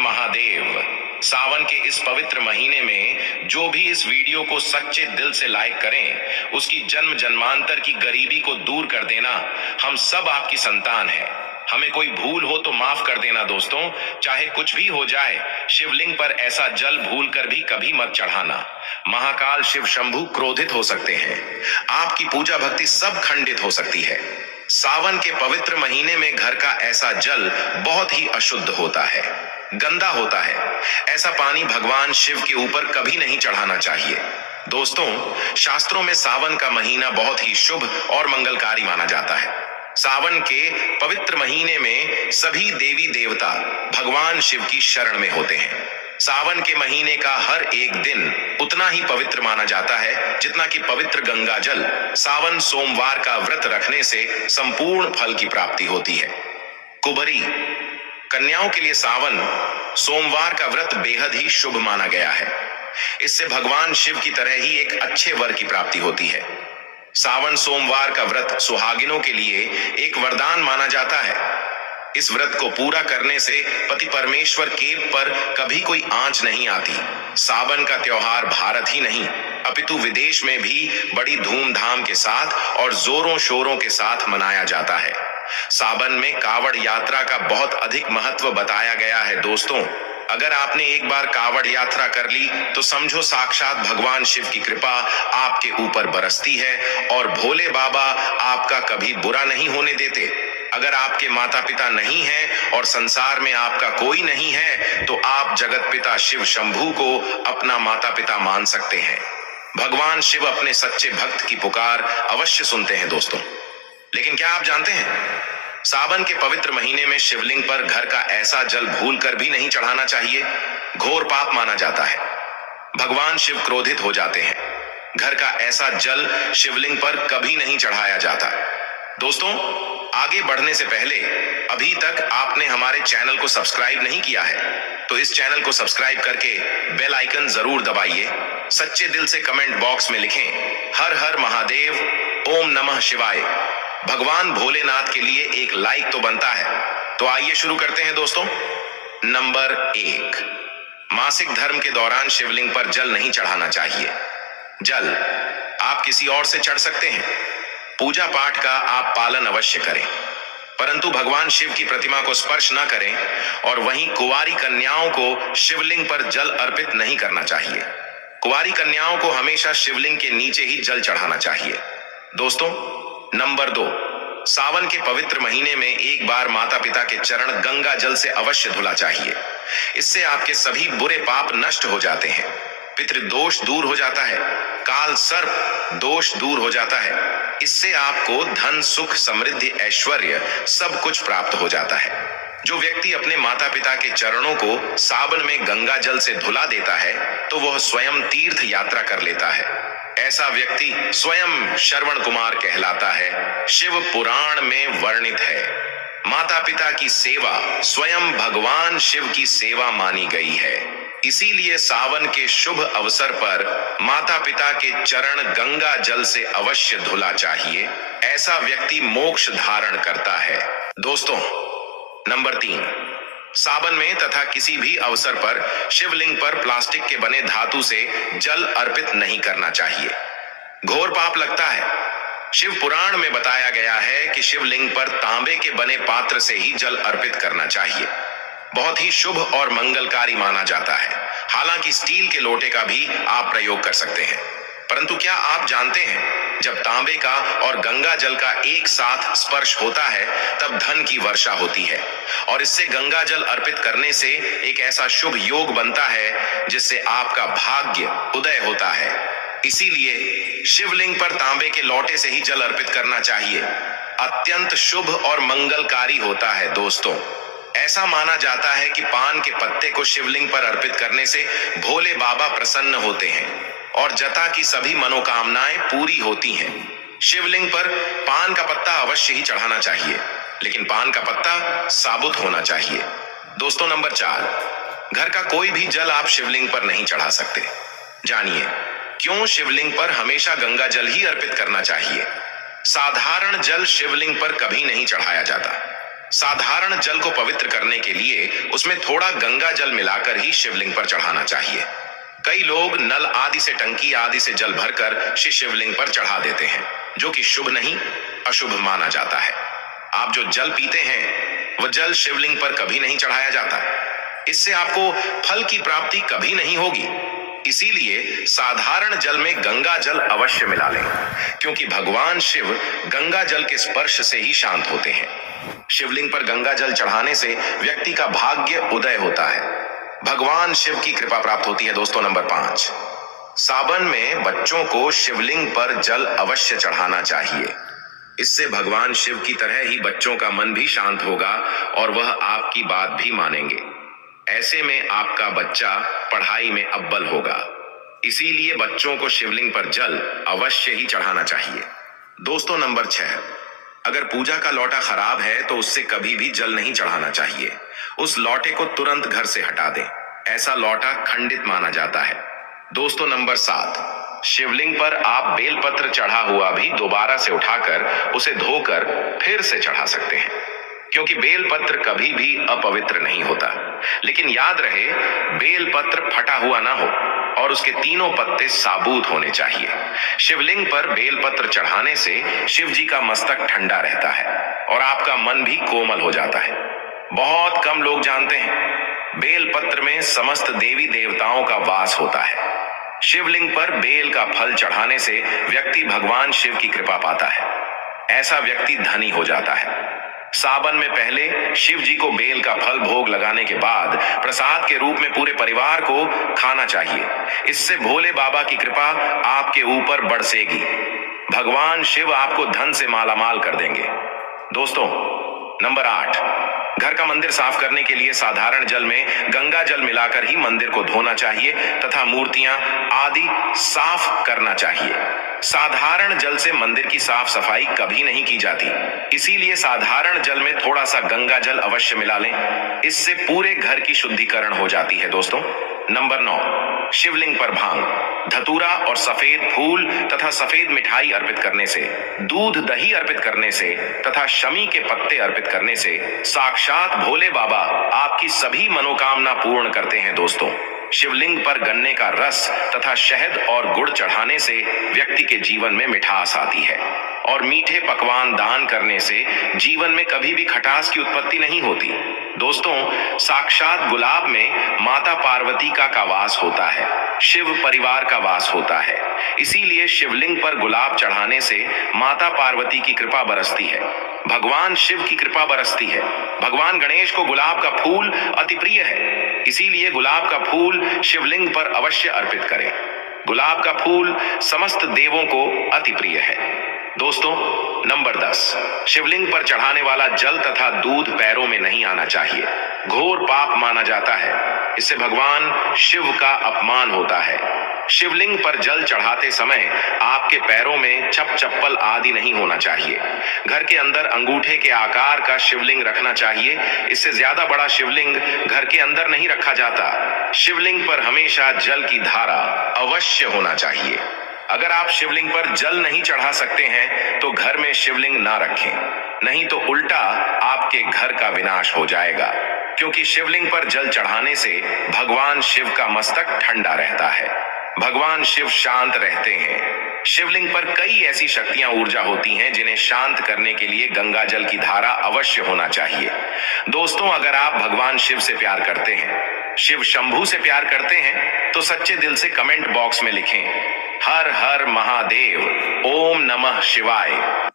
महादेव। सावन के इस पवित्र महीने में जो भी इस वीडियो को सच्चे दिल से लाइक करें, उसकी जन्म जन्मांतर की गरीबी को दूर कर देना। हम सब आपकी संतान हैं। हमें कोई भूल हो तो माफ कर देना दोस्तों। चाहे कुछ भी हो जाए, शिवलिंग पर ऐसा जल भूल कर भी कभी मत चढ़ाना। महाकाल शिव शंभू क्रोधित हो सकते हैं। आपकी पूजा भक्ति सब खंडित हो सकती है। सावन के पवित्र महीने में घर का ऐसा जल बहुत ही अशुद्ध होता है, गंदा होता है। ऐसा पानी भगवान शिव के ऊपर कभी नहीं चढ़ाना चाहिए। दोस्तों, शास्त्रों में सावन का महीना बहुत ही शुभ और मंगलकारी माना जाता है। सावन के पवित्र महीने में सभी देवी देवता भगवान शिव की शरण में होते हैं। सावन के महीने का हर एक दिन उतना ही पवित्र माना जाता है जितना कि पवित्र गंगा जल। सावन सोमवार का व्रत रखने से संपूर्ण फल की प्राप्ति होती है। कुबरी कन्याओं के लिए सावन सोमवार का व्रत बेहद ही शुभ माना गया है। इससे भगवान शिव की तरह ही एक अच्छे वर की प्राप्ति होती है। सावन सोमवार का व्रत सुहागिनों के लिए एक वरदान माना जाता है। इस व्रत को पूरा करने से पति परमेश्वर के पर कभी कोई आंच नहीं आती। सावन का त्योहार भारत ही नहीं अपितु विदेश में भी बड़ी धूमधाम के साथ और जोरों शोरों के साथ मनाया जाता है। सावन में कावड़ यात्रा का बहुत अधिक महत्व बताया गया है। दोस्तों, अगर आपने एक बार कावड़ यात्रा कर ली तो समझो साक्षात भगवान शिव की कृपा आपके ऊपर बरसती है और भोले बाबा आपका कभी बुरा नहीं होने देते। अगर आपके माता पिता नहीं हैं और संसार में आपका कोई नहीं है तो आप जगत पिता शिव शंभू को अपना माता पिता मान सकते हैं। भगवान शिव अपने सच्चे भक्त की पुकार अवश्य सुनते हैं दोस्तों। लेकिन क्या आप जानते हैं, सावन के पवित्र महीने में शिवलिंग पर घर का ऐसा जल भूल कर भी नहीं चढ़ाना चाहिए। घोर पाप माना जाता है। भगवान शिव क्रोधित हो जाते हैं। घर का ऐसा जल शिवलिंग पर कभी नहीं चढ़ाया जाता। दोस्तों, आगे बढ़ने से पहले अभी तक आपने हमारे चैनल को सब्सक्राइब नहीं किया है तो इस चैनल को सब्सक्राइब करके बेल आइकन जरूर दबाइए। सच्चे दिल से कमेंट बॉक्स में लिखें हर हर महादेव, ओम नमः शिवाय। भगवान भोलेनाथ के लिए एक लाइक तो बनता है। तो आइए शुरू करते हैं दोस्तों। नंबर 1, मासिक धर्म के दौरान शिवलिंग पर जल नहीं चढ़ाना चाहिए। जल आप किसी और से चढ़ सकते हैं। पूजा पाठ का आप पालन अवश्य करें, परंतु भगवान शिव की प्रतिमा को स्पर्श न करें। और वहीं कुंवारी कन्याओं को शिवलिंग पर जल अर्पित नहीं करना चाहिए। कुंवारी कन्याओं को हमेशा शिवलिंग के नीचे ही जल चढ़ाना चाहिए। दोस्तों, नंबर 2, सावन के पवित्र महीने में एक बार माता पिता के चरण गंगा जल से अवश्य धुला चाहिए। इससे आपके सभी बुरे पाप नष्ट हो जाते हैं। पितृदोष दूर हो जाता है। काल सर्प दोष दूर हो जाता है। इससे आपको धन, सुख, समृद्धि, ऐश्वर्य सब कुछ प्राप्त हो जाता है। जो व्यक्ति अपने माता पिता के चरणों को सावन में गंगा जल से धुला देता है तो वह स्वयं तीर्थ यात्रा कर लेता है। ऐसा व्यक्ति स्वयं श्रवण कुमार कहलाता है। शिव पुराण में वर्णित है। माता पिता की सेवा स्वयं भगवान शिव की सेवा मानी गई है। इसीलिए सावन के शुभ अवसर पर माता पिता के चरण गंगा जल से अवश्य धुला चाहिए। ऐसा व्यक्ति मोक्ष धारण करता है। दोस्तों, नंबर 3, सावन में तथा किसी भी अवसर पर शिवलिंग पर प्लास्टिक के बने धातु से जल अर्पित नहीं करना चाहिए। घोर पाप लगता है। शिव पुराण में बताया गया है कि शिवलिंग पर तांबे के बने पात्र से ही जल अर्पित करना चाहिए। बहुत ही शुभ और मंगलकारी माना जाता है। हालांकि स्टील के लोटे का भी आप प्रयोग कर सकते हैं, परंतु क्या आप जानते हैं, जब तांबे का और गंगा जल का एक साथ स्पर्श होता है तब धन की वर्षा होती है। और इससे गंगा जल अर्पित करने से एक ऐसा शुभ योग बनता है जिससे आपका भाग्य उदय होता है। इसीलिए शिवलिंग पर तांबे के लोटे से ही जल अर्पित करना चाहिए। अत्यंत शुभ और मंगलकारी होता है। दोस्तों, ऐसा माना जाता है कि पान के पत्ते को शिवलिंग पर अर्पित करने से भोले बाबा प्रसन्न होते हैं और जटा की सभी मनोकामनाएं पूरी होती हैं। शिवलिंग पर पान का पत्ता अवश्य ही चढ़ाना चाहिए, लेकिन पान का पत्ता साबुत होना चाहिए। दोस्तों, नंबर 4, घर का कोई भी जल आप शिवलिंग पर नहीं चढ़ा सकते। जानिए क्यों शिवलिंग पर हमेशा गंगा जल ही अर्पित करना चाहिए। साधारण जल शिवलिंग पर कभी नहीं चढ़ाया जाता। साधारण जल को पवित्र करने के लिए उसमें थोड़ा गंगा जल मिलाकर ही शिवलिंग पर चढ़ाना चाहिए। कई लोग नल आदि से, टंकी आदि से जल भरकर शिवलिंग पर चढ़ा देते हैं, जो कि शुभ नहीं, अशुभ माना जाता है। आप जो जल पीते हैं वह जल शिवलिंग पर कभी नहीं चढ़ाया जाता। इससे आपको फल की प्राप्ति कभी नहीं होगी। इसीलिए साधारण जल में गंगा जल अवश्य मिला लें, क्योंकि भगवान शिव गंगा जल के स्पर्श से ही शांत होते हैं। शिवलिंग पर गंगा जल चढ़ाने से व्यक्ति का भाग्य उदय होता है, भगवान शिव की कृपा प्राप्त होती है। दोस्तों, नंबर 5, सावन में बच्चों को शिवलिंग पर जल अवश्य चढ़ाना चाहिए। इससे भगवान शिव की तरह ही बच्चों का मन भी शांत होगा और वह आपकी बात भी मानेंगे। ऐसे में आपका बच्चा पढ़ाई में अव्वल होगा। इसीलिए बच्चों को शिवलिंग पर जल अवश्य ही चढ़ाना चाहिए। दोस्तों, नंबर 6, अगर पूजा का लौटा खराब है तो उससे कभी भी जल नहीं चढ़ाना चाहिए। उस लौटे को तुरंत घर से हटा दें। ऐसा लौटा खंडित माना जाता है। दोस्तों, नंबर 7, शिवलिंग पर आप बेलपत्र चढ़ा हुआ भी दोबारा से उठाकर उसे धोकर फिर से चढ़ा सकते हैं, क्योंकि बेलपत्र कभी भी अपवित्र नहीं होता। लेकिन याद रहे, बेलपत्र फटा हुआ ना हो और उसके तीनों पत्ते साबुत होने चाहिए। शिवलिंग पर बेलपत्र चढ़ाने से शिव जी का मस्तक ठंडा रहता है और आपका मन भी कोमल हो जाता है। बहुत कम लोग जानते हैं, बेलपत्र में समस्त देवी देवताओं का वास होता है। शिवलिंग पर बेल का फल चढ़ाने से व्यक्ति भगवान शिव की कृपा पाता है। ऐसा व्यक्ति धनी हो जाता है। सावन में पहले शिव जी को बेल का फल भोग लगाने के बाद प्रसाद के रूप में पूरे परिवार को खाना चाहिए। इससे भोले बाबा की कृपा आपके ऊपर बरसेगी। भगवान शिव आपको धन से मालामाल कर देंगे। दोस्तों, नंबर 8, घर का मंदिर साफ करने के लिए साधारण जल में गंगा जल मिलाकर ही मंदिर को धोना चाहिए तथा मूर्तियां आदि साफ करना चाहिए। साधारण जल से मंदिर की साफ सफाई कभी नहीं की जाती। इसीलिए साधारण जल में थोड़ा सा गंगा जल अवश्य मिला लें। इससे पूरे घर की शुद्धिकरण हो जाती है। दोस्तों, नंबर 9, शिवलिंग पर भांग, धतूरा और सफेद फूल तथा सफेद मिठाई अर्पित करने से, दूध दही अर्पित करने से तथा शमी के पत्ते अर्पित करने से साक्षात भोले बाबा आपकी सभी मनोकामना पूर्ण करते हैं। दोस्तों, शिवलिंग पर गन्ने का रस तथा शहद और गुड़ चढ़ाने से व्यक्ति के जीवन में मिठास आती है और मीठे पकवान दान करने से जीवन में कभी भी खटास की उत्पत्ति नहीं होती। दोस्तों, साक्षात गुलाब में माता पार्वती का वास होता है, शिव परिवार का वास होता है। इसीलिए शिवलिंग पर गुलाब चढ़ाने से माता पार्वती की कृपा बरसती है, भगवान शिव की कृपा बरसती है। भगवान गणेश को गुलाब का फूल अति प्रिय है, इसीलिए गुलाब का फूल शिवलिंग पर अवश्य अर्पित करें। गुलाब का फूल समस्त देवों को अति प्रिय है। दोस्तों, नंबर 10, शिवलिंग पर चढ़ाने वाला जल तथा दूध पैरों में नहीं आना चाहिए। घोर पाप माना जाता है। इससे भगवान शिव का अपमान होता है। शिवलिंग पर जल चढ़ाते समय आपके पैरों में चप्पल आदि नहीं होना चाहिए। घर के अंदर अंगूठे के आकार का शिवलिंग रखना चाहिए। इससे ज्यादा बड़ा शिवलिंग घर के अंदर नहीं रखा जाता। शिवलिंग पर हमेशा जल की धारा अवश्य होना चाहिए। अगर आप शिवलिंग पर जल नहीं चढ़ा सकते हैं तो घर में शिवलिंग ना रखें, नहीं तो उल्टा आपके घर का विनाश हो जाएगा, क्योंकि शिवलिंग पर जल चढ़ाने से भगवान शिव का मस्तक ठंडा रहता है, भगवान शिव शांत रहते हैं। शिवलिंग पर कई ऐसी शक्तियां, ऊर्जा होती हैं जिन्हें शांत करने के लिए गंगा जल की धारा अवश्य होना चाहिए। दोस्तों, अगर आप भगवान शिव से प्यार करते हैं, शिव शंभू से प्यार करते हैं, तो सच्चे दिल से कमेंट बॉक्स में लिखें, हर हर महादेव, ओम नमः शिवाय।